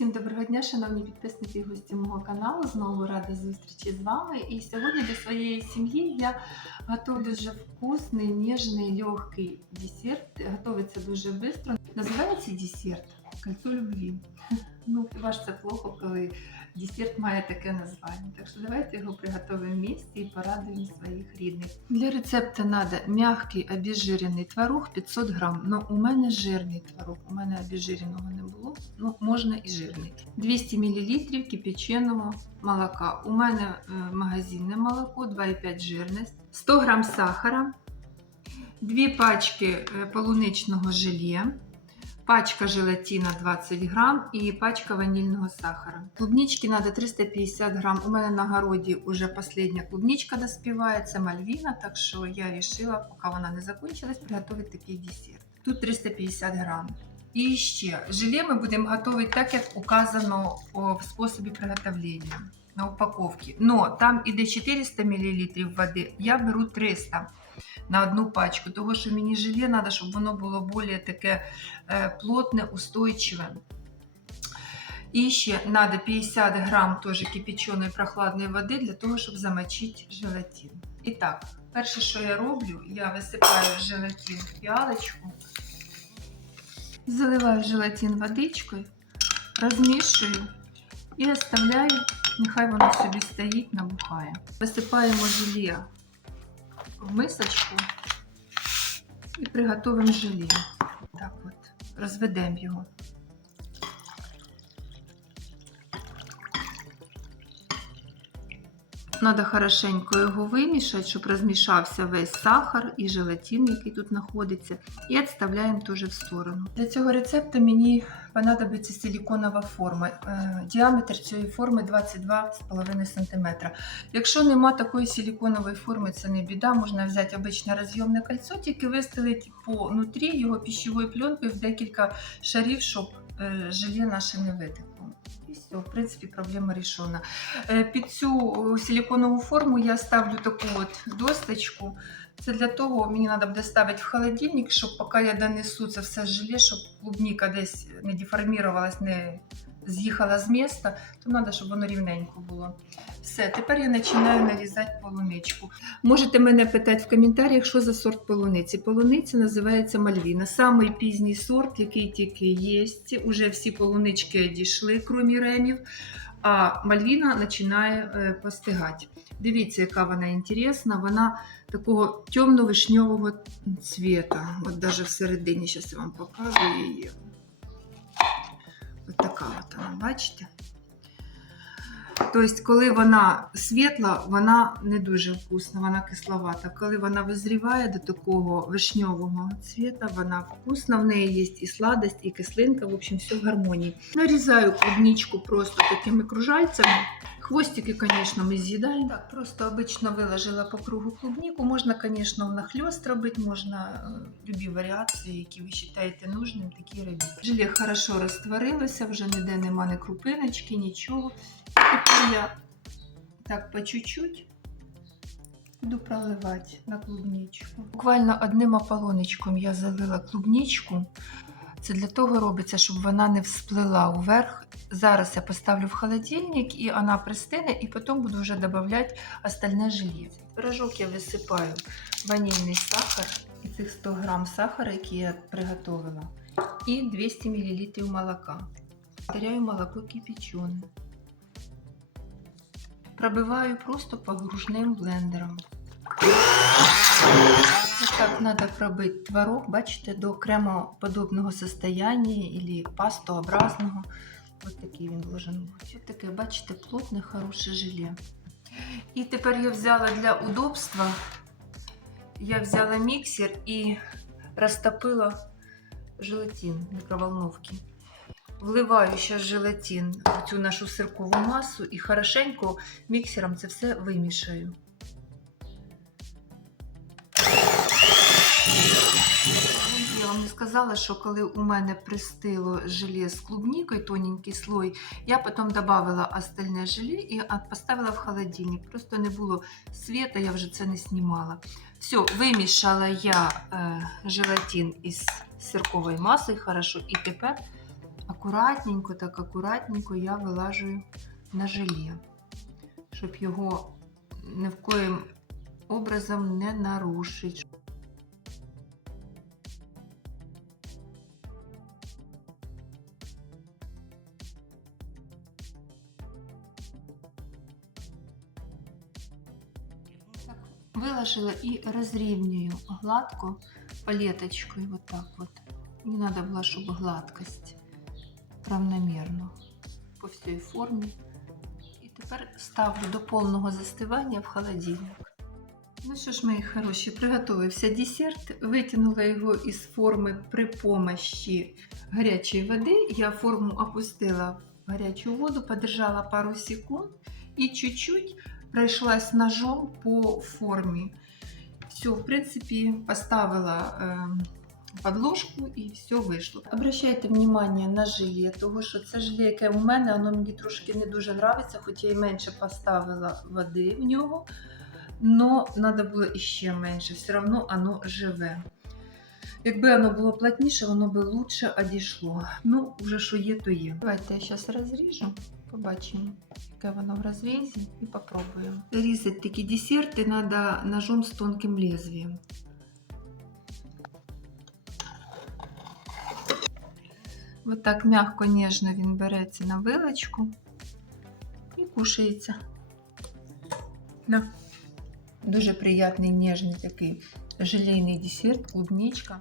Всім доброго дня, шановні підписники і гості мого каналу. Знову рада зустрічі з вами. І сьогодні для своєї сім'ї я готую дуже вкусний, ніжний, легкий десерт. Готовиться дуже швидко. Називається десерт кольцо любві. Ну, хіба ж це плохо, коли десерт має таке названня. Так що давайте його приготуємо в місті і порадуємо своїх рідних. Для рецепту треба м'який обезжирений творог 500 грам. Ну, у мене жирний творог, у мене обезжиреного не було. Ну, можна і жирний. 200 мл кипяченого молока. У мене е, магазинне молоко, 2,5 жирність, 100 грам сахара, 2 пачки е, полуничного желе, пачка желатина 20 грам і пачка ванільного сахара. Клубнички надо 350 грам. У мене на городі вже остання клубничка доспіває, це мальвіна, так що я вирішила, поки вона не закінчилась, приготувати такий десерт. Тут 350 грам. І ще желе ми будемо готувати так, як указано в способі приготовлення на упаковці. Но там іде 400 мл води, я беру 300 на одну пачку, тому що мені желе треба, щоб воно було більш таке е, плотне, устойчиве. І ще треба 50 грам теж кипяченої прохладної води для того, щоб замочити желатин. І так, перше, що я роблю, я висипаю желатин в піалочку, заливаю желатин водичкою, розмішую і оставляю, нехай воно собі стоїть, набухає. Висипаємо желе в мисочку і приготуємо желе. Так от, розведемо його. Надо хорошенько його вимішати, щоб розмішався весь сахар і желатин, який тут знаходиться, і відставляємо теж в сторону. Для цього рецепту мені понадобиться силіконова форма. Е, Діаметр цієї форми 22,5 см. Якщо нема такої силіконової форми, це не біда. Можна взяти обичне розйомне кольцо, тільки вистелити по нутрі його пищовою пленкою в декілька шарів, щоб е, желе наше не витекло. І все, в принципі, проблема рішена. Е, Під цю силіконову форму я ставлю таку от досточку. Це для того, мені треба буде ставити в холодильник, щоб поки я донесу це все желе, щоб клубніка десь не деформувалась, не з'їхала з міста, то треба, щоб воно рівненько було. Все, тепер я починаю нарізати полуничку. Можете мене питати в коментарях, що за сорт полуниці. Полуниця називається Мальвіна. Самий пізній сорт, який тільки є. Уже всі полунички дійшли, крім ремів, а Мальвіна починає е, постигати. Дивіться, яка вона інтересна. Вона такого темно-вишньового цвіта. От навіть всередині, зараз я вам покажу її. Така от бачите? Тобто, коли вона світла, вона не дуже вкусна, вона кисловата. Коли вона визріває до такого вишньового цвіта, вона вкусна, в неї є і сладость, і кислинка, в общем, все в гармонії. Нарізаю клубничку просто такими кружальцями. Хвостики, звісно, ми з'їдаємо. Так, просто обично виложила по кругу клубніку. Можна, звісно, внахльост робити, можна е, любі варіації, які ви вважаєте нужним, такі робіть. Желе хорошо розтворилося, вже ніде нема ні крупиночки, нічого. Тепер я так по чуть-чуть буду проливати на клубничку. Буквально одним ополонечком я залила клубничку. Це для того робиться, щоб вона не всплила уверх. Зараз я поставлю в холодильник і вона пристине, і потім буду вже додавати остальне желе. В Пирожок я висипаю ванільний сахар і цих 100 грам сахара, які я приготувала, і 200 мл молока. Теряю молоко кипячене. Пробиваю просто погружним блендером. Вот так надо пробить творог, бачите, до кремоподобного состояния или пастообразного. Ось такий він должен. Ось таке, бачите, плотне, хороше желе. І тепер я взяла для удобства, я взяла міксер і розтопила желатин в мікроволновці. Вливаю зараз желатин в цю нашу сиркову масу і хорошенько міксером це все вимішаю. Сказала, що коли у мене пристило желе з клубнікою, тоненький слой, я потім додавала остальне желе і поставила в холодильник. Просто не було світа, я вже це не знімала. Все, вимішала я е, желатин із сирковою масою, хорошо, і тепер акуратненько, так акуратненько я вилажую на желе, щоб його ні в коїм образом не нарушить. Так, Виложила і розрівнюю гладко палеточкою, вот так вот. Не надо было, чтобы гладкость равномерно по всій формі. І тепер ставлю до повного застивання в холодильник. Ну що ж, мої хороші, приготувався десерт. Витягнула його із форми при помощі гарячої води. Я форму опустила в гарячу воду, подержала пару секунд і чуть-чуть пройшлась ножом по формі. Все, в принципі, поставила подложку і все вийшло. Обращайте внимание на желе, тому що це желе, яке у мене, воно мені трошки не дуже подобається, хоч я й менше поставила води в нього. Но треба було іще менше, все одно воно живе. Якби воно було плотніше, воно би лучше одійшло. Ну, вже що є, то є. Давайте я зараз розріжу, побачимо, яке воно в розрізі, і попробуємо. Різати такі десерти треба ножом з тонким лезвієм. Ось так м'яко, ніжно він береться на вилочку і кушається. Да. Дуже приятний ніжний такий желейний десерт, клубничка.